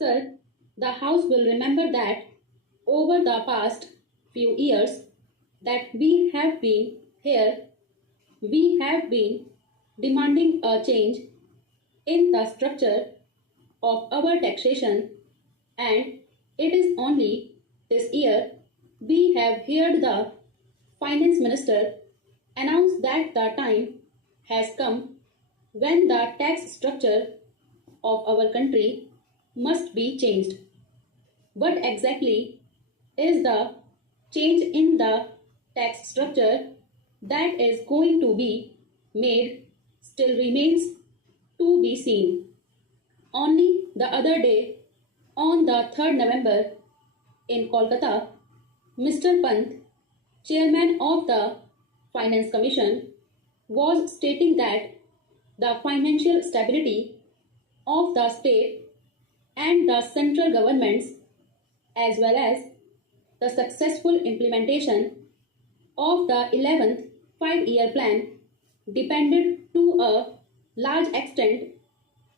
Sir, the House will remember that over the past few years that we have been here, we have been demanding a change in the structure of our taxation, and it is only this year we have heard the finance minister announce that the time has come when the tax structure of our country must be changed. What exactly is the change in the tax structure that is going to be made still remains to be seen. Only the other day, on the 3rd November, in Kolkata, Mr. Pant, chairman of the Finance Commission, was stating that the financial stability of the state and the central governments, as well as the successful implementation of the 11th five-year plan, depended to a large extent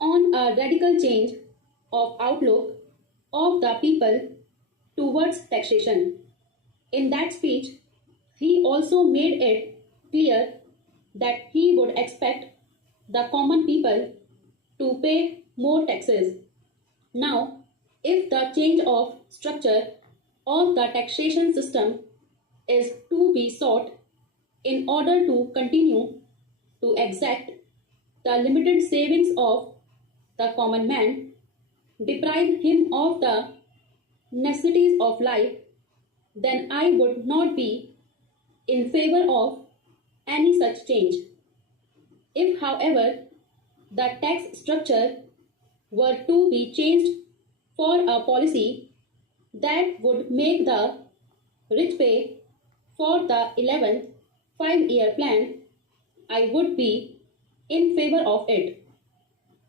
on a radical change of outlook of the people towards taxation. In that speech, he also made it clear that he would expect the common people to pay more taxes. Now, if the change of structure of the taxation system is to be sought in order to continue to exact the limited savings of the common man, deprive him of the necessities of life, then I would not be in favor of any such change. If, however, the tax structure were to be changed for a policy that would make the rich pay for the 11th five-year plan, I would be in favor of it.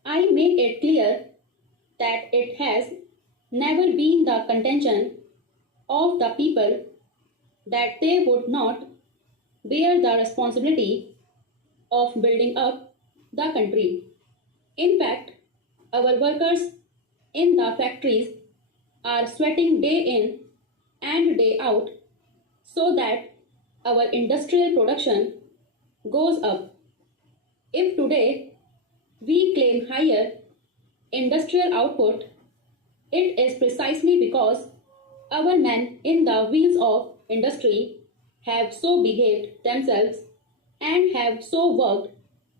I made it clear that it has never been the contention of the people that they would not bear the responsibility of building up the country. In fact, our workers in the factories are sweating day in and day out so that our industrial production goes up. If today we claim higher industrial output, it is precisely because our men in the wheels of industry have so behaved themselves and have so worked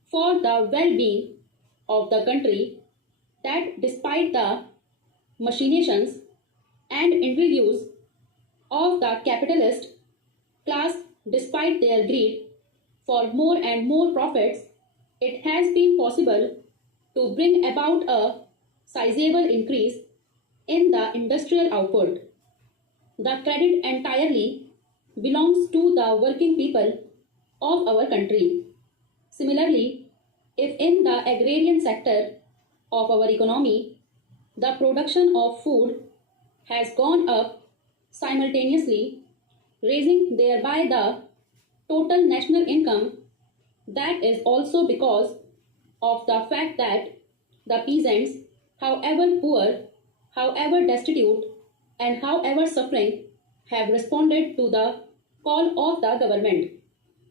for the well-being of the country that despite the machinations and intrigues of the capitalist class, despite their greed for more and more profits, it has been possible to bring about a sizable increase in the industrial output. The credit entirely belongs to the working people of our country. Similarly, if in the agrarian sector of our economy, the production of food has gone up simultaneously, raising thereby the total national income, that is also because of the fact that the peasants, however poor, however destitute, and however suffering, have responded to the call of the government.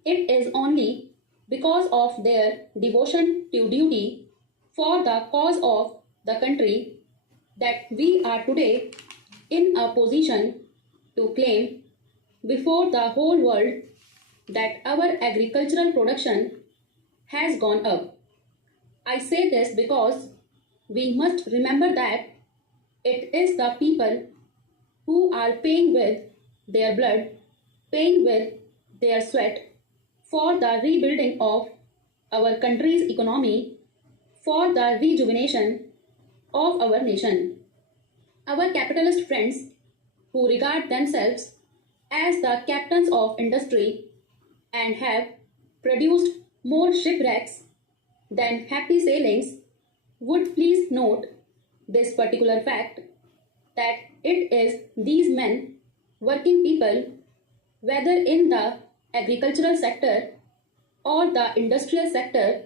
It is only because of their devotion to duty for the cause of the country that we are today in a position to claim before the whole world that our agricultural production has gone up. I say this because we must remember that it is the people who are paying with their blood, paying with their sweat for the rebuilding of our country's economy, for the rejuvenation of our nation. Our capitalist friends who regard themselves as the captains of industry and have produced more shipwrecks than happy sailings would please note this particular fact, that it is these men, working people, whether in the agricultural sector or the industrial sector,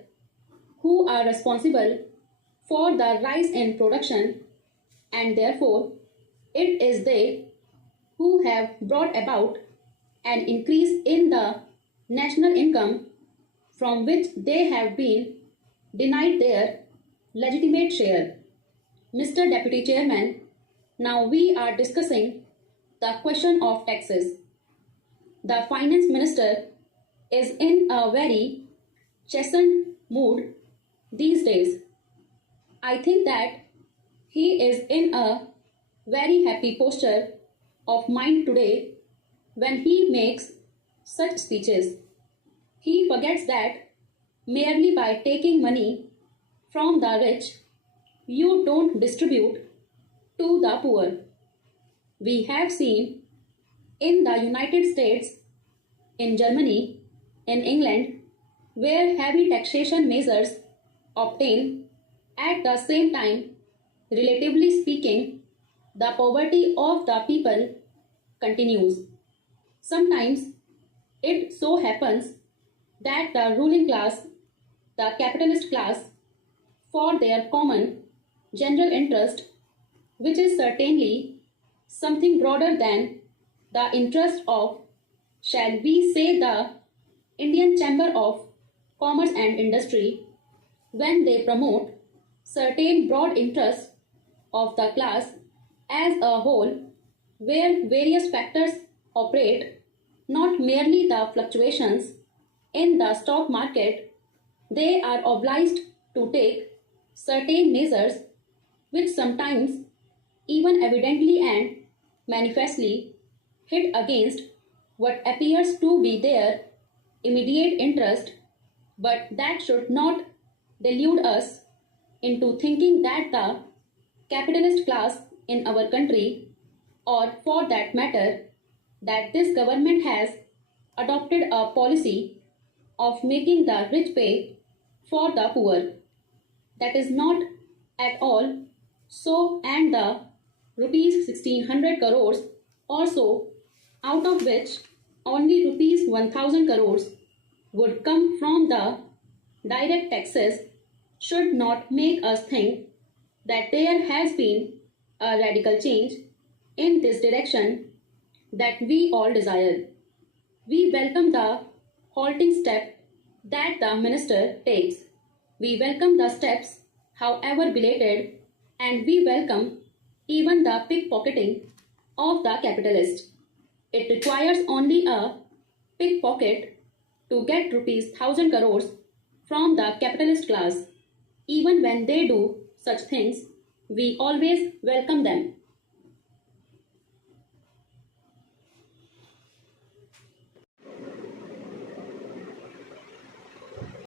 who are responsible for the rise in production and therefore it is they who have brought about an increase in the national income from which they have been denied their legitimate share. Mr. Deputy Chairman, now we are discussing the question of taxes. The Finance Minister is in a very chastened mood these days. I think that he is in a very happy posture of mind today when he makes such speeches. He forgets that merely by taking money from the rich, you don't distribute to the poor. We have seen in the United States, in Germany, in England, where heavy taxation measures obtain at the same time, relatively speaking, the poverty of the people continues. Sometimes it so happens that the ruling class, the capitalist class, for their common general interest, which is certainly something broader than the interest of, shall we say, the Indian Chamber of Commerce and Industry, when they promote certain broad interests of the class as a whole, where various factors operate, not merely the fluctuations in the stock market, they are obliged to take certain measures which sometimes, even evidently and manifestly, hit against what appears to be their immediate interest, but that should not delude us into thinking that the capitalist class in our country, or for that matter, that this government has adopted a policy of making the rich pay for the poor. That is not at all so, and the rupees 1600 crores or so, out of which only rupees 1000 crores would come from the direct taxes, should not make us think that there has been a radical change in this direction that we all desire. We welcome the halting step that the minister takes. We welcome the steps, however belated, and we welcome even the pickpocketing of the capitalist. It requires only a pickpocket to get rupees 1000 crores from the capitalist class. Even when they do such things, we always welcome them.